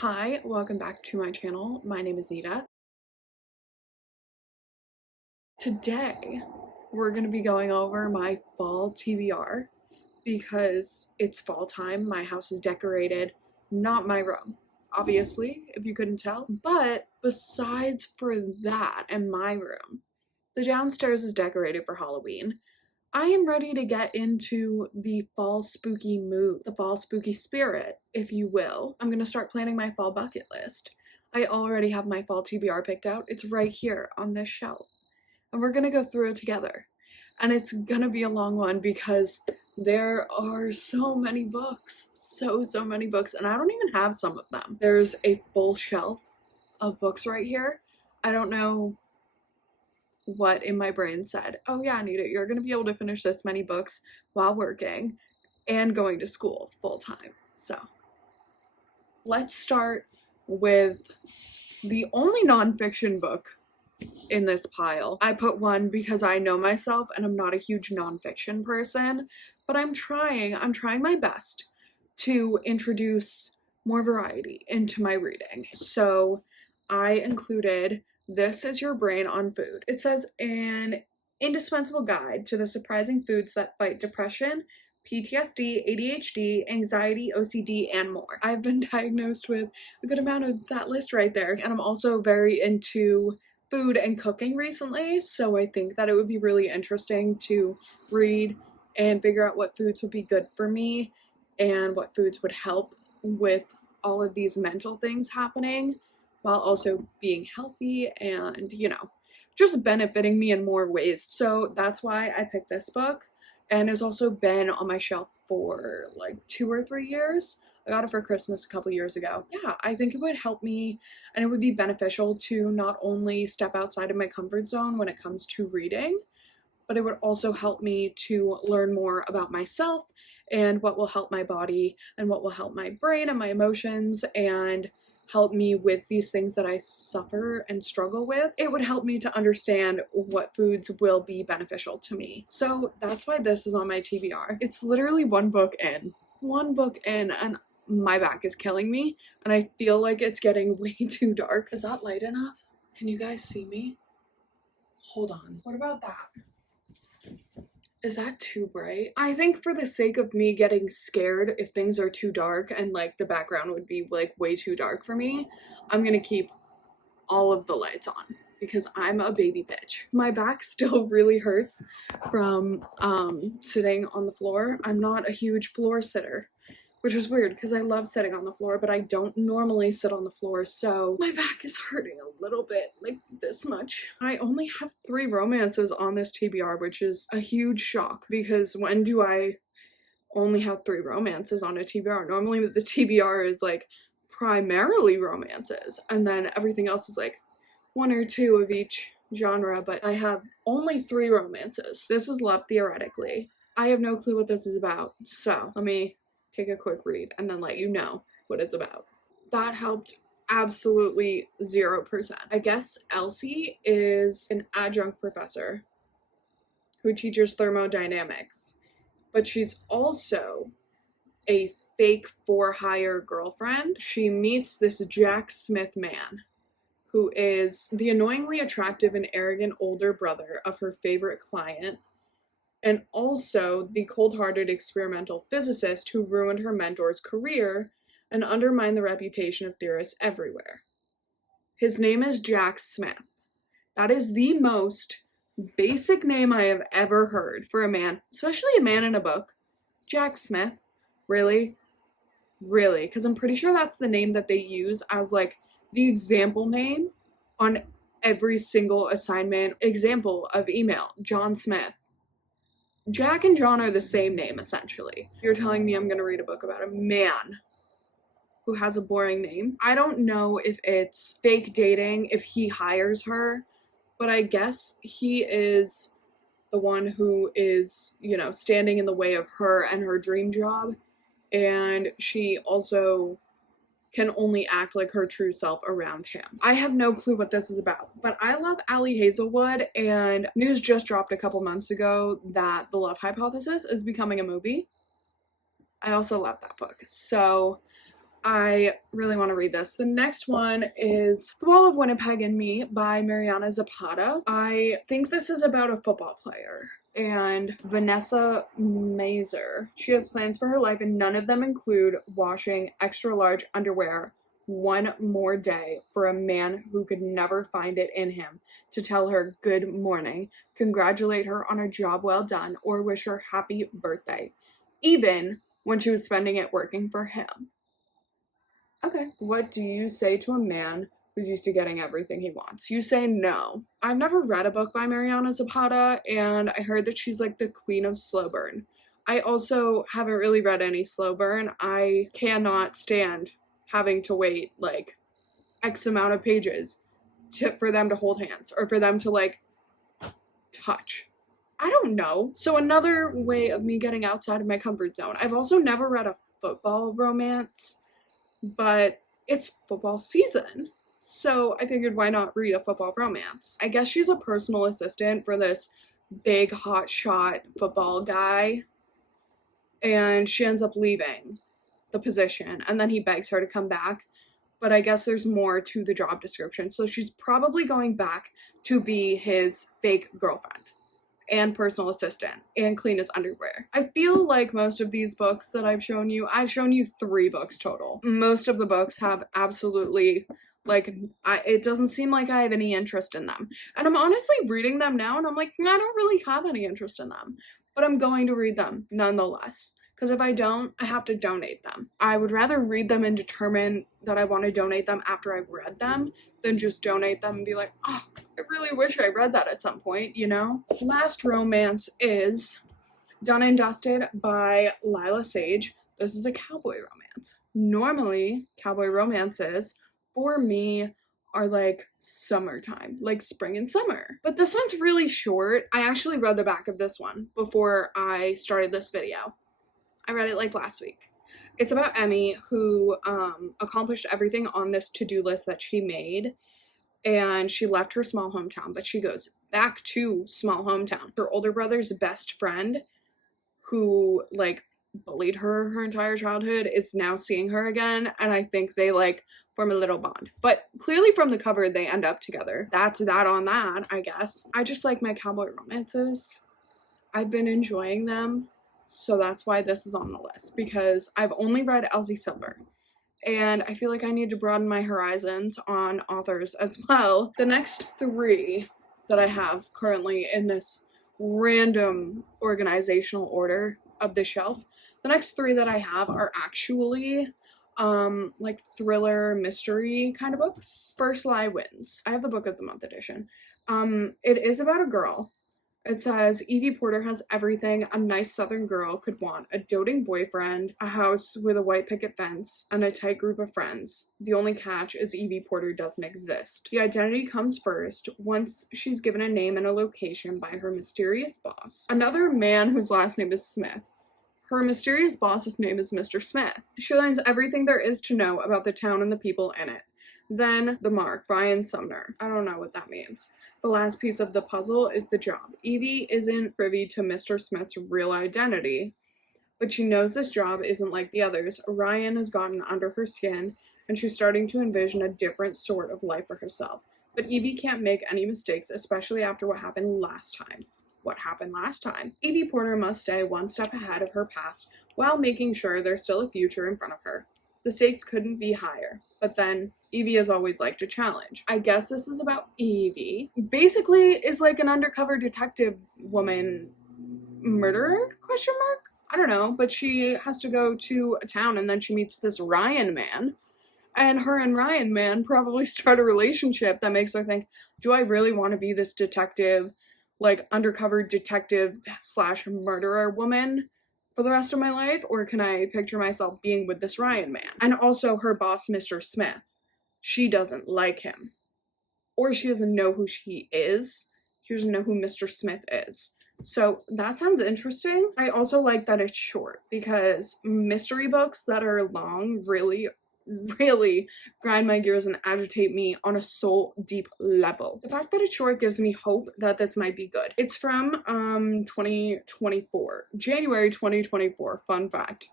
Hi, welcome back to my channel. My name is Nita. Today, we're going to be going over my fall TBR because it's fall time. My house is decorated, not my room, obviously, if you couldn't tell. But besides for that and my room, the downstairs is decorated for Halloween. I am ready to get into the fall spooky mood, the fall spooky spirit, if you will. I'm gonna start planning my fall bucket list. I already have my fall TBR picked out. It's right here on this shelf. And we're gonna go through it together. And it's gonna be a long one because there are so many books. So many books. And I don't even have some of them. There's a full shelf of books right here. I don't know what in my brain said, oh yeah, Anita, you're going to be able to finish this many books while working and going to school full time. So let's start with the only nonfiction book in this pile. I put one because I know myself and I'm not a huge nonfiction person, but I'm trying my best to introduce more variety into my reading. So I included This Is Your Brain on Food. It says an indispensable guide to the surprising foods that fight depression, PTSD, ADHD, anxiety, OCD, and more. I've been diagnosed with a good amount of that list right there, and I'm also very into food and cooking recently, so I think that it would be really interesting to read and figure out what foods would be good for me and what foods would help with all of these mental things happening while also being healthy and, just benefiting me in more ways. So that's why I picked this book, and it's also been on my shelf for like 2 or 3 years. I got it for Christmas a couple years ago. Yeah, I think it would help me and it would be beneficial to not only step outside of my comfort zone when it comes to reading, but it would also help me to learn more about myself and what will help my body and what will help my brain and my emotions and help me with these things that I suffer and struggle with. It would help me to understand what foods will be beneficial to me. So that's why this is on my TBR. It's literally one book in, and my back is killing me, and I feel like it's getting way too dark. Is that light enough? Can you guys see me? Hold on. What about that? Is that too bright? I think for the sake of me getting scared if things are too dark and like the background would be like way too dark for me, I'm gonna keep all of the lights on because I'm a baby bitch. My back still really hurts from sitting on the floor. I'm not a huge floor sitter, which is weird because I love sitting on the floor, but I don't normally sit on the floor, so my back is hurting a little bit, like this much. I only have 3 romances on this TBR, which is a huge shock because when do I only have 3 romances on a TBR? Normally the TBR is like primarily romances, and then everything else is like 1 or 2 of each genre, but I have only 3 romances. This is love theoretically. I have no clue what this is about, so let me take a quick read and then let you know what it's about. That helped absolutely 0%. I guess Elsie is an adjunct professor who teaches thermodynamics, but she's also a fake for-hire girlfriend. She meets this Jack Smith man who is the annoyingly attractive and arrogant older brother of her favorite client, and also the cold-hearted experimental physicist who ruined her mentor's career and undermined the reputation of theorists everywhere. His name is Jack Smith. That is the most basic name I have ever heard for a man, especially a man in a book. Jack Smith? Really? Really? Because I'm pretty sure that's the name that they use as like the example name on every single assignment example of email. John Smith. Jack and John are the same name, essentially. You're telling me I'm gonna read a book about a man who has a boring name? I don't know if it's fake dating, if he hires her, but I guess he is the one who is, standing in the way of her and her dream job, and she also can only act like her true self around him. I have no clue what this is about, but I love Ali Hazelwood, and news just dropped a couple months ago that The Love Hypothesis is becoming a movie. I also love that book. So I really want to read this. The next one is The Wall of Winnipeg and Me by Mariana Zapata. I think this is about a football player and Vanessa Mazer. She has plans for her life, and none of them include washing extra large underwear one more day for a man who could never find it in him to tell her good morning, congratulate her on a job well done, or wish her happy birthday, even when she was spending it working for him. Okay. What do you say to a man who's used to getting everything he wants? You say no. I've never read a book by Mariana Zapata, and I heard that she's like the queen of slow burn. I also haven't really read any slow burn. I cannot stand having to wait like X amount of pages for them to hold hands or for them to like touch. I don't know. So another way of me getting outside of my comfort zone. I've also never read a football romance, but it's football season. So I figured, why not read a football romance? I guess she's a personal assistant for this big hotshot football guy, and she ends up leaving the position, and then he begs her to come back. But I guess there's more to the job description. So she's probably going back to be his fake girlfriend and personal assistant and clean his underwear. I feel like most of these books that I've shown you 3 books total. Most of the books have absolutely, like, it doesn't seem like I have any interest in them. And I'm honestly reading them now and I'm like, I don't really have any interest in them. But I'm going to read them nonetheless. Because if I don't, I have to donate them. I would rather read them and determine that I want to donate them after I've read them than just donate them and be like, oh, I really wish I read that at some point, you know? Last romance is Done and Dusted by Lila Sage. This is a cowboy romance. Normally, cowboy romances, for me, are like summertime, like spring and summer. But this one's really short. I actually read the back of this one before I started this video. I read it like last week. It's about Emmy, who accomplished everything on this to-do list that she made, and she left her small hometown, but she goes back to small hometown. Her older brother's best friend, who like bullied her entire childhood, is now seeing her again, and I think they like form a little bond. But clearly from the cover, they end up together. That's that on that, I guess. I just like my cowboy romances. I've been enjoying them. So that's why this is on the list, because I've only read Elsie Silver, and I feel like I need to broaden my horizons on authors as well. The next 3 that I have currently in this random organizational order of the shelf, the next 3 that I have are actually like thriller mystery kind of books. First Lie Wins. I have the Book of the Month edition. It is about a girl. It says, Evie Porter has everything a nice southern girl could want. A doting boyfriend, a house with a white picket fence, and a tight group of friends. The only catch is Evie Porter doesn't exist. The identity comes first, once she's given a name and a location by her mysterious boss. Another man whose last name is Smith. Her mysterious boss's name is Mr. Smith. She learns everything there is to know about the town and the people in it. Then the mark, Brian Sumner. I don't know what that means. The last piece of the puzzle is the job. Evie isn't privy to Mr. Smith's real identity, but she knows this job isn't like the others. Ryan has gotten under her skin, and she's starting to envision a different sort of life for herself. But Evie can't make any mistakes, especially after what happened last time. What happened last time? Evie Porter must stay one step ahead of her past while making sure there's still a future in front of her. The stakes couldn't be higher, but then Evie has always liked a challenge. I guess this is about Evie. Basically, is like an undercover detective woman murderer, question mark? I don't know, but she has to go to a town and then she meets this Ryan man. And her and Ryan man probably start a relationship that makes her think, do I really want to be this detective, like undercover detective / murderer woman for the rest of my life? Or can I picture myself being with this Ryan man? And also her boss, Mr. Smith. She doesn't like him. Or she doesn't know who he is. She doesn't know who Mr. Smith is. So that sounds interesting. I also like that it's short, because mystery books that are long really grind my gears and agitate me on a soul deep level. The fact that it's short gives me hope that this might be good. It's from 2024, January 2024, fun fact.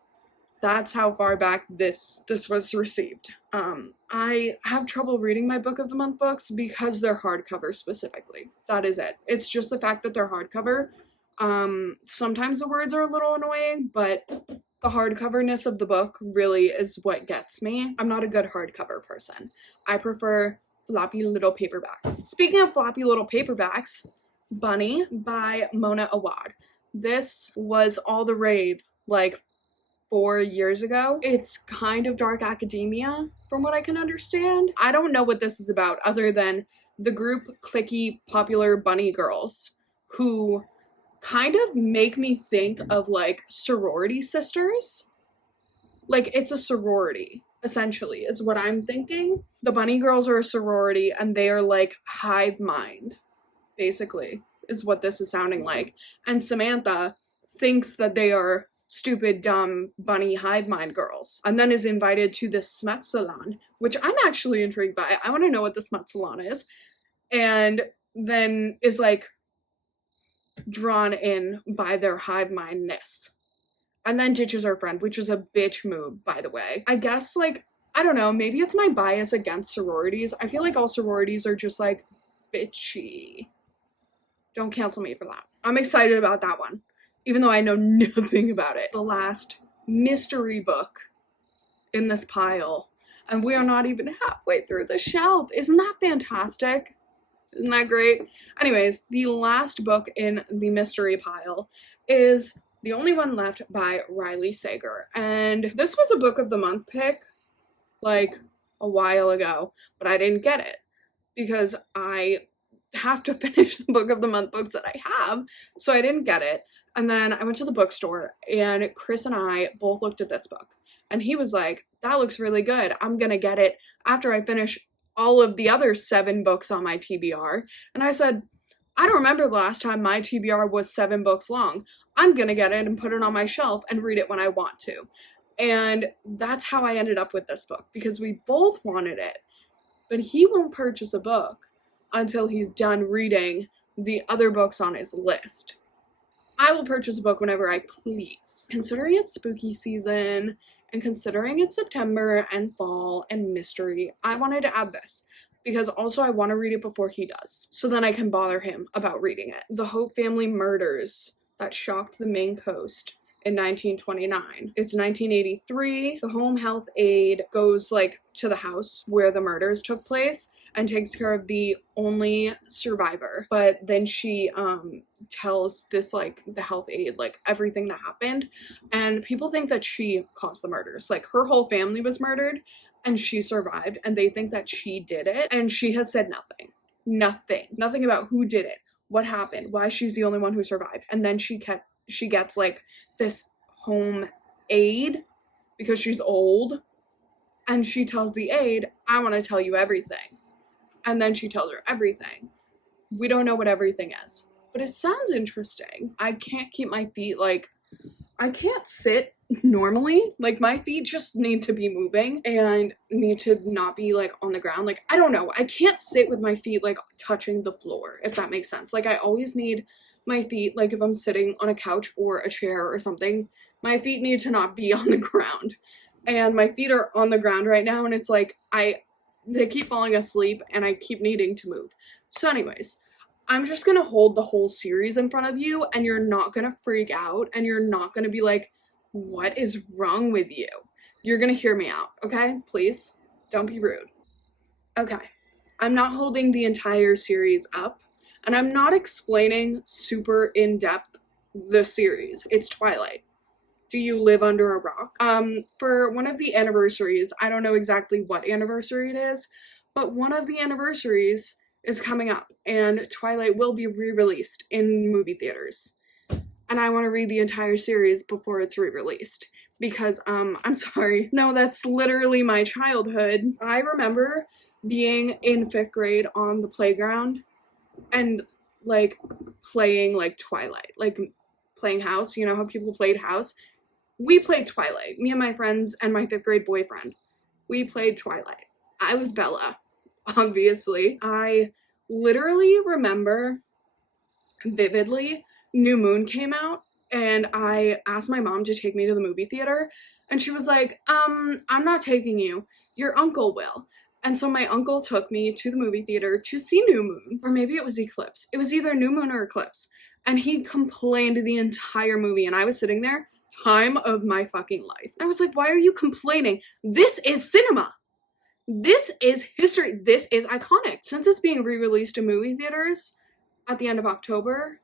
That's how far back this was received. I have trouble reading my book of the month books because they're hardcover specifically. That is it. It's just the fact that they're hardcover. Sometimes the words are a little annoying, but the hardcoverness of the book really is what gets me. I'm not a good hardcover person. I prefer floppy little paperback. Speaking of floppy little paperbacks, Bunny by Mona Awad. This was all the rave like 4 years ago. It's kind of dark academia from what I can understand. I don't know what this is about other than the group cliquey popular bunny girls who kind of make me think of like sorority sisters. Like it's a sorority, essentially, is what I'm thinking. The bunny girls are a sorority and they are like hive mind, basically, is what this is sounding like. And Samantha thinks that they are stupid, dumb, bunny hive mind girls, and then is invited to the smut salon, which I'm actually intrigued by. I want to know what the smut salon is. And then is like drawn in by their hive mindness. And then ditches her friend, which is a bitch move, by the way. I guess, like, I don't know, maybe it's my bias against sororities. I feel like all sororities are just, like, bitchy. Don't cancel me for that. I'm excited about that one, even though I know nothing about it. The last mystery book in this pile, and we are not even halfway through the shelf. Isn't that fantastic? Isn't that great? Anyways, the last book in the mystery pile is the only one left by Riley Sager. And this was a book of the month pick like a while ago, but I didn't get it because I have to finish the book of the month books that I have. So I didn't get it. And then I went to the bookstore and Chris and I both looked at this book. And he was like, that looks really good. I'm going to get it after I finish all of the other 7 books on my TBR. And I said, I don't remember the last time my TBR was 7 books long. I'm going to get it and put it on my shelf and read it when I want to. And that's how I ended up with this book, because we both wanted it. But he won't purchase a book until he's done reading the other books on his list. I will purchase a book whenever I please. Considering it's spooky season and considering it's September and fall and mystery, I wanted to add this. Because also I want to read it before he does, so then I can bother him about reading it. The Hope family murders that shocked the Maine coast in 1929. It's 1983. The home health aide goes like to the house where the murders took place and takes care of the only survivor. But then she tells this like the health aide like everything that happened, and people think that she caused the murders. Like her whole family was murdered and she survived, and they think that she did it, and she has said nothing about who did it, what happened, why she's the only one who survived. And then she gets like this home aide because she's old, and she tells the aide, I want to tell you everything. And then she tells her everything. We don't know what everything is, but it sounds interesting. I can't keep my feet like, I can't sit normally. Like my feet just need to be moving and need to not be like on the ground. Like, I don't know. I can't sit with my feet like touching the floor, if that makes sense. Like I always need my feet, like if I'm sitting on a couch or a chair or something, my feet need to not be on the ground. And my feet are on the ground right now, and it's like they keep falling asleep and I keep needing to move. So anyways, I'm just gonna hold the whole series in front of you, and you're not gonna freak out, and you're not gonna be like, what is wrong with you? You're gonna hear me out, okay? Please, don't be rude. Okay, I'm not holding the entire series up, and I'm not explaining super in-depth the series. It's Twilight. Do you live under a rock? For one of the anniversaries, I don't know exactly what anniversary it is, but one of the anniversaries is coming up, and Twilight will be re-released in movie theaters. And I want to read the entire series before it's re-released. Because, I'm sorry. No, that's literally my childhood. I remember being in 5th grade on the playground and, like, playing, like, Twilight. Like, playing house. You know how people played house? We played Twilight. Me and my friends and my 5th grade boyfriend. We played Twilight. I was Bella, obviously. I literally remember vividly New Moon came out, and I asked my mom to take me to the movie theater, And she was like, I'm not taking you. Your uncle will. And so my uncle took me to the movie theater to see New Moon. Or maybe it was Eclipse. It was either New Moon or Eclipse. And he complained the entire movie. And I was sitting there, time of my fucking life. I was like, why are you complaining? This is cinema. This is history. This is iconic. Since it's being re-released in movie theaters at the end of October,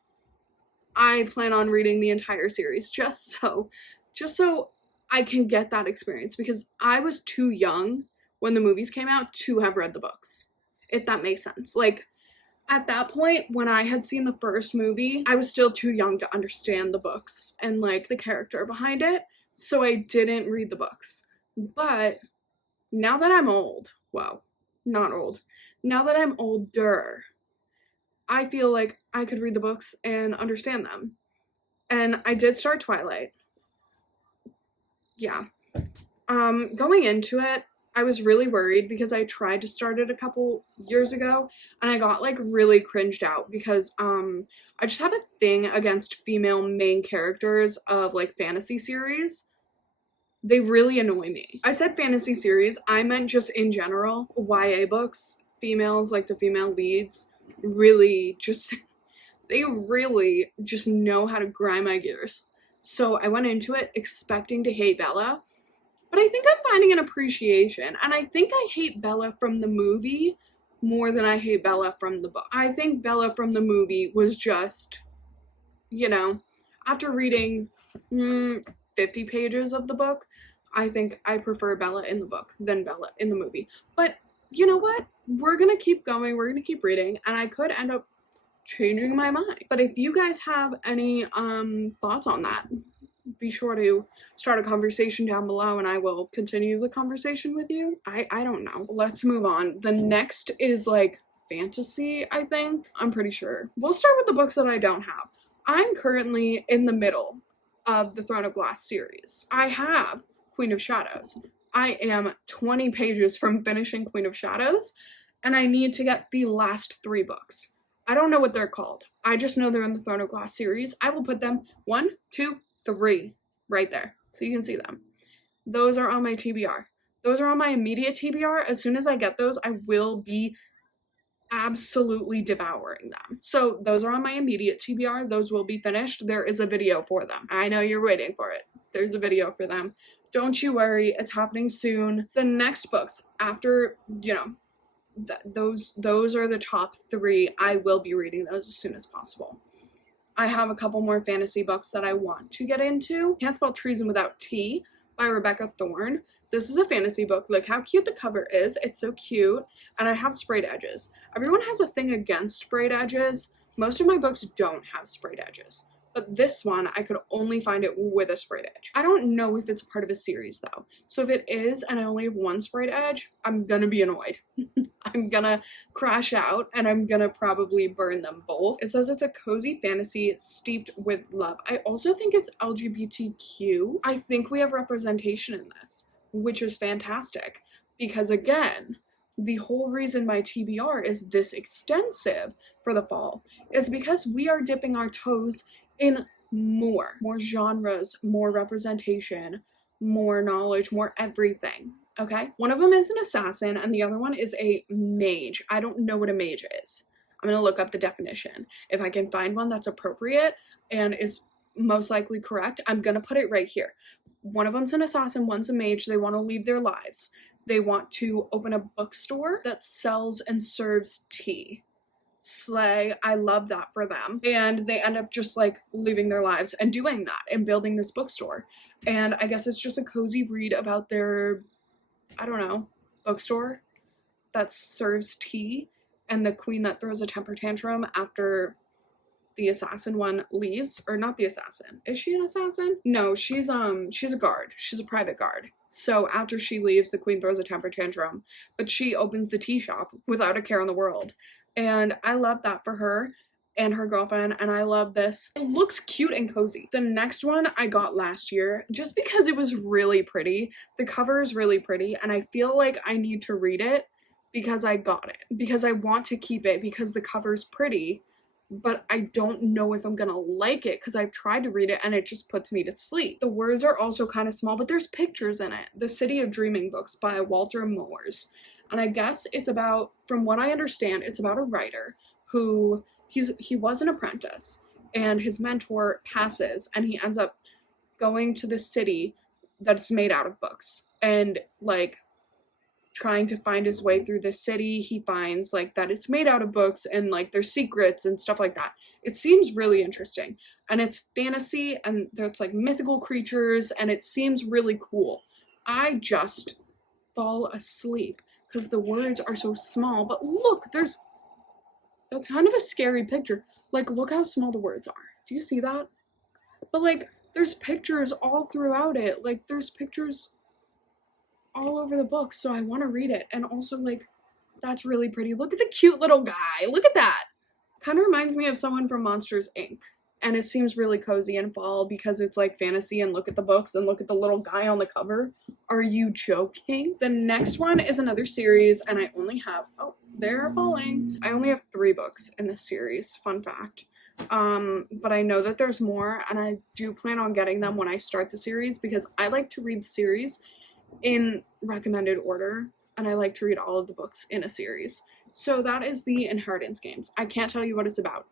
I plan on reading the entire series just so I can get that experience, because I was too young when the movies came out to have read the books, if that makes sense. Like, at that point, when I had seen the first movie, I was still too young to understand the books and like the character behind it, so I didn't read the books. But now that I'm old, well, not old, now that I'm older, I feel like I could read the books and understand them. And I did start Twilight. Yeah. Going into it, I was really worried because I tried to start it a couple years ago and I got like really cringed out because I just have a thing against female main characters of like fantasy series. They really annoy me. I said fantasy series, I meant just in general. YA books, females, like the female leads, really just, they really just know how to grind my gears. So I went into it expecting to hate Bella, but I think I'm finding an appreciation. And I think I hate Bella from the movie more than I hate Bella from the book. I think Bella from the movie was just, you know, after reading 50 pages of the book, I think I prefer Bella in the book than Bella in the movie. But you know what? We're gonna keep going, we're gonna keep reading, and I could end up changing my mind. But if you guys have any thoughts on that, be sure to start a conversation down below and I will continue the conversation with you. I don't know. Let's move on. The next is like fantasy, I think. I'm pretty sure. We'll start with the books that I don't have. I'm currently in the middle of the Throne of Glass series. I have Queen of Shadows. I am 20 pages from finishing Queen of Shadows and I need to get the last 3 books. I don't know what they're called. I just know they're in the Throne of Glass series. I will put them 1, 2, 3 right there so you can see them. Those are on my TBR. Those are on my immediate TBR. As soon as I get those, I will be absolutely devouring them. So those are on my immediate TBR. Those will be finished. There is a video for them. I know you're waiting for it. There's a video for them. Don't you worry, it's happening soon. The next books after, you know, those are the top 3. I will be reading those as soon as possible. I have a couple more fantasy books that I want to get into. Can't Spell Treason Without T by Rebecca Thorne. This is a fantasy book. Look how cute the cover is. It's so cute. And I have sprayed edges. Everyone has a thing against sprayed edges. Most of my books don't have sprayed edges. But this one, I could only find it with a sprayed edge. I don't know if it's a part of a series though. So if it is and I only have one sprayed edge, I'm gonna be annoyed. I'm gonna crash out and I'm gonna probably burn them both. It says it's a cozy fantasy steeped with love. I also think it's LGBTQ. I think we have representation in this, which is fantastic. Because again, the whole reason my TBR is this extensive for the fall is because we are dipping our toes in more genres, more representation, more knowledge, more everything, okay? One of them is an assassin and the other one is a mage. I don't know what a mage is. I'm gonna look up the definition. If I can find one that's appropriate and is most likely correct, I'm gonna put it right here. One of them's an assassin, one's a mage. They want to lead their lives. They want to open a bookstore that sells and serves tea. Slay. I love that for them. And they end up just like living their lives and doing that and building this bookstore. And I guess it's just a cozy read about their, I don't know, bookstore that serves tea and the queen that throws a temper tantrum after the assassin one leaves. Or not the assassin. Is she an assassin? No, she's a guard. She's a private guard. So after she leaves, the queen throws a temper tantrum, but she opens the tea shop without a care in the world. And I love that for her and her girlfriend, and I love this. It looks cute and cozy. The next one I got last year just because it was really pretty. The cover is really pretty, and I feel like I need to read it because I got it. Because I want to keep it because the cover's pretty, but I don't know if I'm gonna like it because I've tried to read it and it just puts me to sleep. The words are also kind of small, but there's pictures in it. The City of Dreaming books by Walter Moores. And I guess it's about, from what I understand, it's about a writer who he was an apprentice and his mentor passes and he ends up going to this city that's made out of books and like trying to find his way through the city. He finds like that it's made out of books and like there's secrets and stuff like that. It seems really interesting and it's fantasy and there's like mythical creatures and it seems really cool. I just fall asleep because the words are so small. But look, that's kind of a scary picture. Like, look how small the words are. Do you see that? But like there's pictures all throughout it. Like there's pictures all over the book, so I want to read it. And also, like, that's really pretty. Look at the cute little guy. Look at that. Kind of reminds me of someone from Monsters, Inc. And it seems really cozy in fall because it's like fantasy and look at the books and look at the little guy on the cover. Are you joking? The next one is another series and I only have, oh, they're falling. I only have 3 books in this series, fun fact. But I know that there's more and I do plan on getting them when I start the series because I like to read the series in recommended order and I like to read all of the books in a series. So that is the Inheritance Games. I can't tell you what it's about.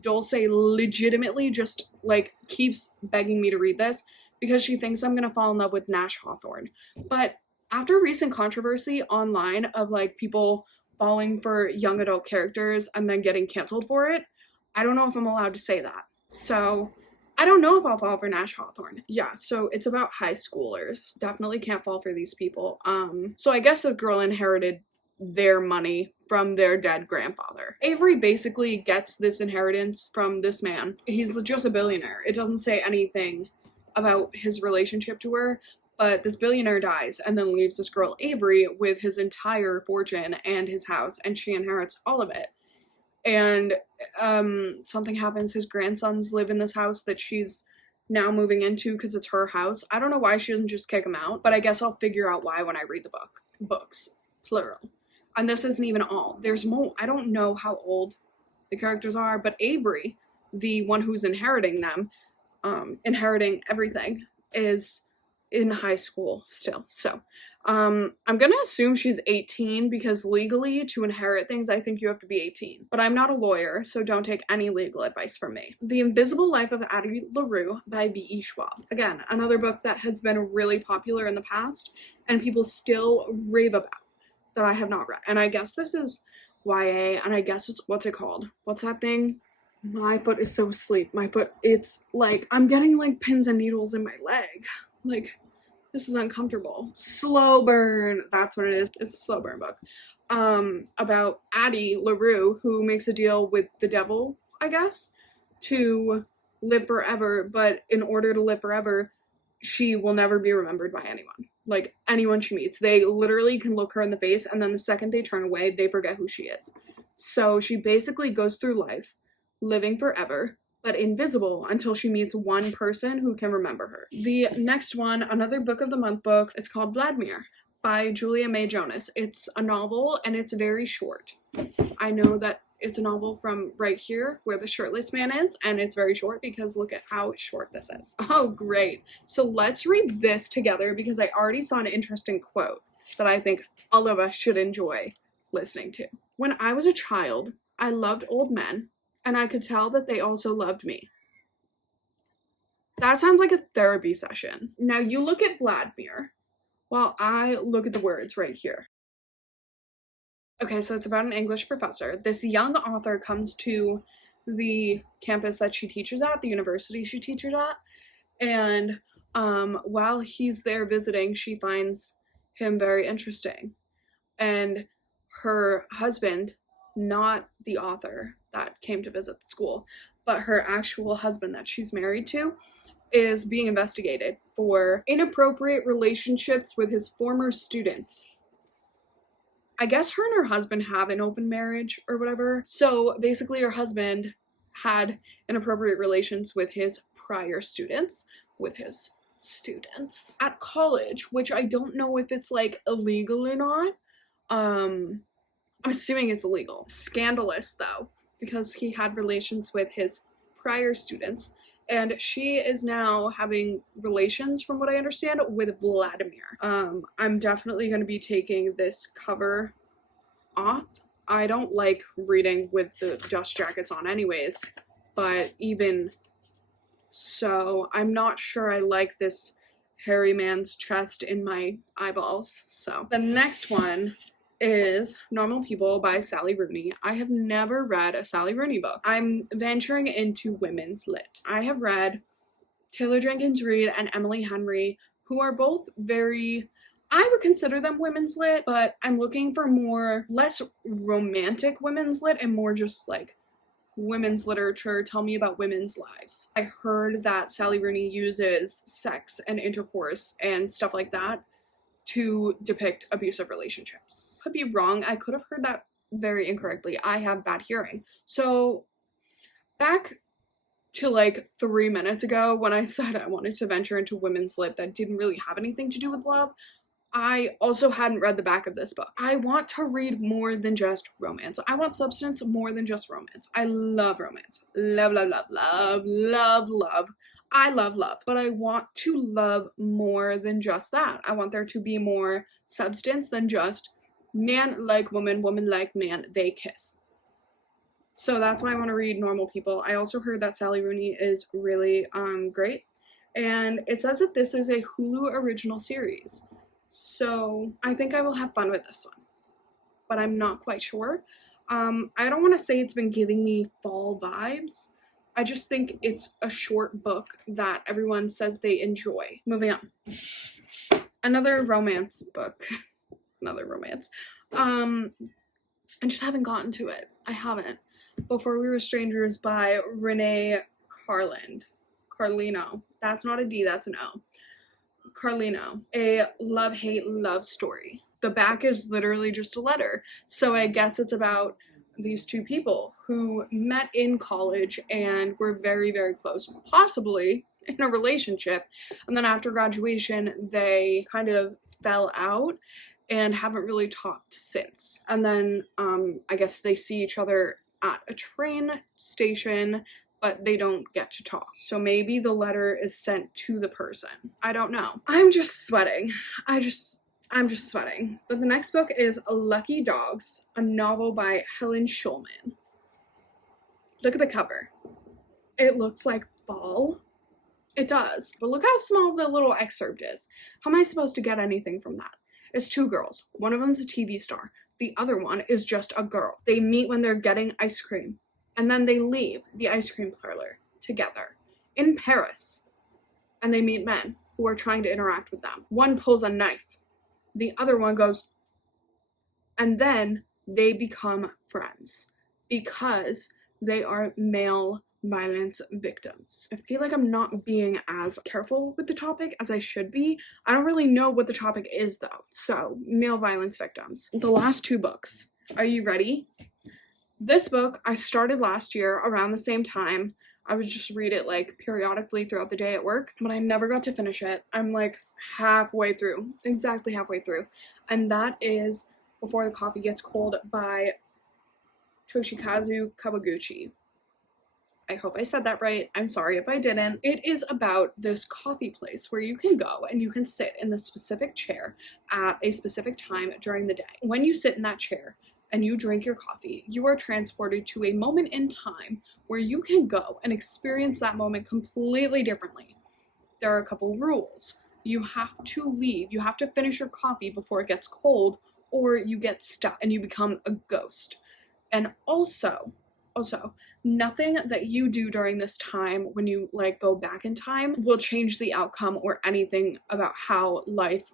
Dulce legitimately just like keeps begging me to read this because she thinks I'm gonna fall in love with Nash Hawthorne. But after recent controversy online of like people falling for young adult characters and then getting canceled for it, I don't know if I'm allowed to say that. So I don't know if I'll fall for Nash Hawthorne. Yeah, so it's about high schoolers. Definitely can't fall for these people. So I guess the girl inherited their money from their dead grandfather. Avery basically gets this inheritance from this man. He's just a billionaire. It doesn't say anything about his relationship to her, but this billionaire dies and then leaves this girl Avery with his entire fortune and his house, and she inherits all of it. And something happens. His grandsons live in this house that she's now moving into because it's her house. I don't know why she doesn't just kick them out, but I guess I'll figure out why when I read the books, plural. And this isn't even all. There's more. I don't know how old the characters are, but Avery, the one who's inheriting them, inheriting everything, is in high school still. So I'm gonna assume she's 18 because legally to inherit things I think you have to be 18, but I'm not a lawyer, so don't take any legal advice from me. The Invisible Life of Addie LaRue by V.E. Schwab. Again, another book that has been really popular in the past and people still rave about that I have not read. And I guess this is YA, and I guess it's, what's it called? What's that thing? My foot is so asleep. My foot, it's like, I'm getting like pins and needles in my leg. Like, this is uncomfortable. Slow Burn, that's what it is. It's a slow burn book. About Addie LaRue, who makes a deal with the devil, I guess, to live forever, but in order to live forever, she will never be remembered by anyone. Like, anyone she meets. They literally can look her in the face, and then the second they turn away, they forget who she is. So she basically goes through life, living forever, but invisible until she meets one person who can remember her. The next one, another book of the month book, it's called Vladimir by Julia May Jonas. It's a novel, and it's very short. I know that it's a novel from right here where the shirtless man is, and it's very short because look at how short this is. Oh, great. So let's read this together because I already saw an interesting quote that I think all of us should enjoy listening to. When I was a child, I loved old men, and I could tell that they also loved me. That sounds like a therapy session. Now you look at Vladimir while I look at the words right here. Okay, so it's about an English professor. This young author comes to the campus that she teaches at, the university she teaches at, and while he's there visiting, she finds him very interesting. And her husband, not the author that came to visit the school, but her actual husband that she's married to, is being investigated for inappropriate relationships with his former students. I guess her and her husband have an open marriage or whatever. So basically her husband had inappropriate relations with his prior students, at college, which I don't know if it's like illegal or not. I'm assuming it's illegal. Scandalous though. because he had relations with his prior students, and she is now having relations, from what I understand, with Vladimir. I'm definitely going to be taking this cover off. I don't like reading with the dust jackets on anyways, but even so, I'm not sure I like this hairy man's chest in my eyeballs. So the next one is Normal People by Sally Rooney. I have never read a Sally Rooney book. I'm venturing into women's lit. I have read Taylor Jenkins Reid and Emily Henry, who are both very, I would consider them women's lit, but I'm looking for more, less romantic women's lit and more just like women's literature, tell me about women's lives. I heard that Sally Rooney uses sex and intercourse and stuff like that to depict abusive relationships. Could be wrong. I could have heard that very incorrectly. I have bad hearing. So back to like 3 minutes ago when I said I wanted to venture into women's lit that didn't really have anything to do with love, I also hadn't read the back of this book. I want to read more than just romance. I want substance more than just romance. I love romance. Love, love, love, love, love, love. I love love, but I want to love more than just that. I want there to be more substance than just man like woman, woman like man, they kiss. So that's why I want to read Normal People. I also heard that Sally Rooney is really great. And it says that this is a Hulu original series. So I think I will have fun with this one, but I'm not quite sure. I don't want to say it's been giving me fall vibes. I just think it's a short book that everyone says they enjoy. Moving on. Another romance book. Another romance. I just haven't gotten to it. I haven't. Before We Were Strangers by Renee Carlino. That's not a D, that's an O. Carlino, a love-hate love story. The back is literally just a letter. So I guess it's about these two people who met in college and were very, very close, possibly in a relationship. And then after graduation, they kind of fell out and haven't really talked since. And then I guess they see each other at a train station, but they don't get to talk. So maybe the letter is sent to the person. I don't know. I'm just sweating. I'm just sweating. But the next book is Lucky Dogs, a novel by Helen Schulman. Look at the cover. It looks like fall. It does. But look how small the little excerpt is. How am I supposed to get anything from that? It's two girls. One of them's a TV star. The other one is just a girl. They meet when they're getting ice cream. And then they leave the ice cream parlor together in Paris. And they meet men who are trying to interact with them. One pulls a knife. The other one goes. And then they become friends because they are male violence victims. I feel like I'm not being as careful with the topic as I should be. I don't really know what the topic is though. So, male violence victims. The last two books. Are you ready? This book I started last year around the same time. I would just read it like periodically throughout the day at work, but I never got to finish it. I'm like halfway through, exactly halfway through. And that is Before the Coffee Gets Cold by Toshikazu Kawaguchi. I hope I said that right. I'm sorry if I didn't. It is about this coffee place where you can go and you can sit in the specific chair at a specific time during the day. When you sit in that chair and you drink your coffee, you are transported to a moment in time where you can go and experience that moment completely differently. There are a couple rules. You have to leave. You have to finish your coffee before it gets cold, or you get stuck and you become a ghost. And also, nothing that you do during this time when you like go back in time will change the outcome or anything about how life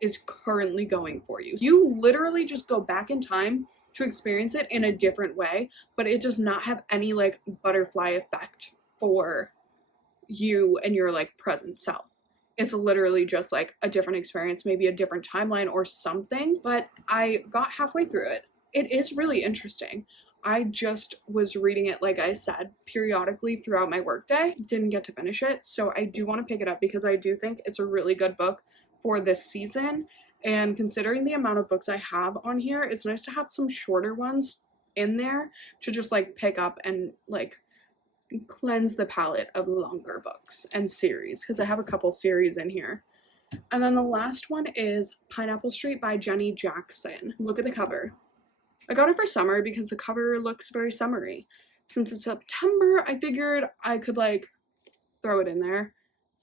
is currently going for you. You literally just go back in time to experience it in a different way, but it does not have any like butterfly effect for you and your like present self. It's literally just like a different experience, maybe a different timeline or something, but I got halfway through it. It is really interesting. I just was reading it, like I said, periodically throughout my workday. Didn't get to finish it, so I do want to pick it up because I do think it's a really good book for this season. And considering the amount of books I have on here, it's nice to have some shorter ones in there to just like pick up and like cleanse the palate of longer books and series, because I have a couple series in here. And then the last one is Pineapple Street by Jenny Jackson. Look at the cover. I got it for summer because the cover looks very summery. Since it's September, I figured I could like throw it in there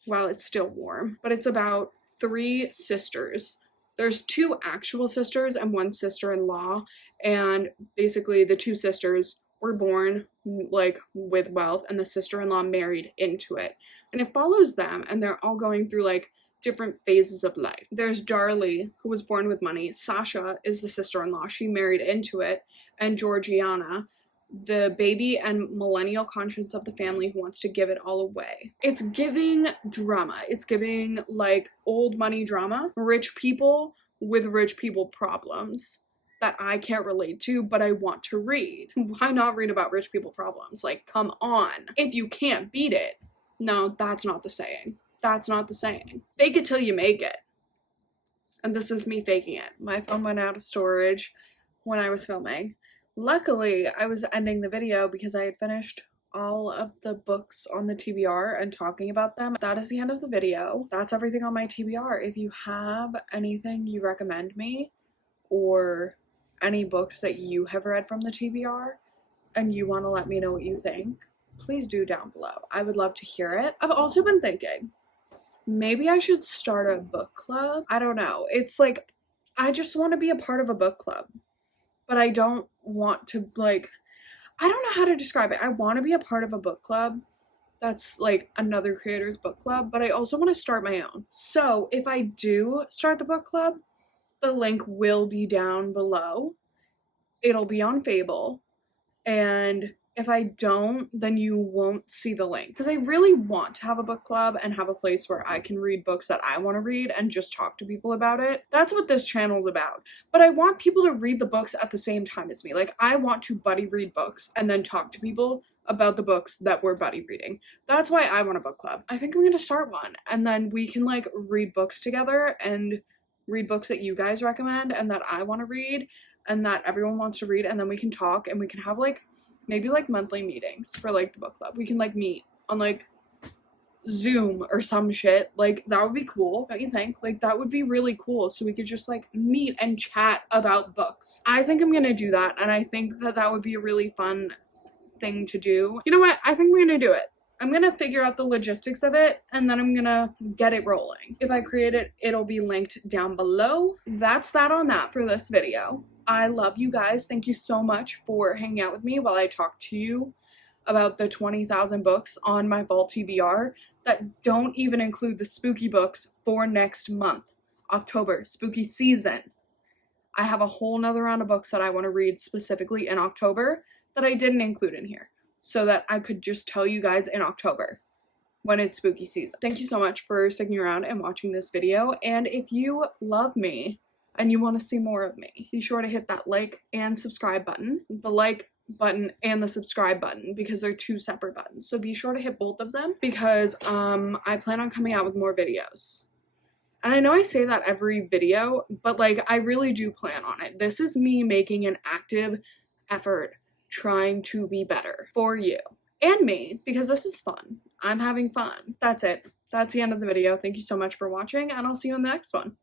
while it's still warm. But it's about 3 sisters. There's 2 actual sisters and 1 sister-in-law, and basically the 2 sisters were born like with wealth, and the sister-in-law married into it. And it follows them, and they're all going through like different phases of life. There's Darlie, who was born with money. Sasha is the sister-in-law. She married into it. And Georgiana, the baby and millennial conscience of the family who wants to give it all away. It's giving drama. It's giving like old money drama. Rich people with rich people problems that I can't relate to, but I want to read. Why not read about rich people problems? Like, come on. If you can't beat it. No, that's not the saying. That's not the saying. Fake it till you make it. And this is me faking it. My phone went out of storage when I was filming. Luckily, I was ending the video because I had finished all of the books on the TBR and talking about them. That is the end of the video. That's everything on my TBR. If you have anything you recommend me, or any books that you have read from the TBR and you want to let me know what you think, please do down below. I would love to hear it. I've also been thinking, maybe I should start a book club. I don't know. It's like, I just want to be a part of a book club, but I don't want to like, I don't know how to describe it. I want to be a part of a book club that's like another creator's book club, but I also want to start my own. So if I do start the book club, the link will be down below. It'll be on Fable. And if I don't, then you won't see the link. Because I really want to have a book club and have a place where I can read books that I want to read and just talk to people about it. That's what this channel is about. But I want people to read the books at the same time as me. Like, I want to buddy read books and then talk to people about the books that we're buddy reading. That's why I want a book club. I think I'm going to start one. And then we can like read books together and read books that you guys recommend and that I want to read and that everyone wants to read, and then we can talk and we can have like maybe like monthly meetings for like the book club. We can like meet on like Zoom or some shit. Like, that would be cool, don't you think? Like, that would be really cool, so we could just like meet and chat about books. I think I'm gonna do that, and I think that that would be a really fun thing to do. You know what? I think we're gonna do it. I'm gonna figure out the logistics of it, and then I'm gonna get it rolling. If I create it, it'll be linked down below. That's that on that for this video. I love you guys. Thank you so much for hanging out with me while I talk to you about the 20,000 books on my Fall TBR that don't even include the spooky books for next month, October, spooky season. I have a whole nother round of books that I want to read specifically in October that I didn't include in here, so that I could just tell you guys in October when it's spooky season. Thank you so much for sticking around and watching this video, and if you love me and you want to see more of me, be sure to hit that like and subscribe button. The like button and the subscribe button, because they're 2 separate buttons, so be sure to hit both of them, because I plan on coming out with more videos. And I know I say that every video, but like, I really do plan on it. This is me making an active effort trying to be better for you and me, because this is fun. I'm having fun. That's it. That's the end of the video. Thank you so much for watching, and I'll see you in the next one.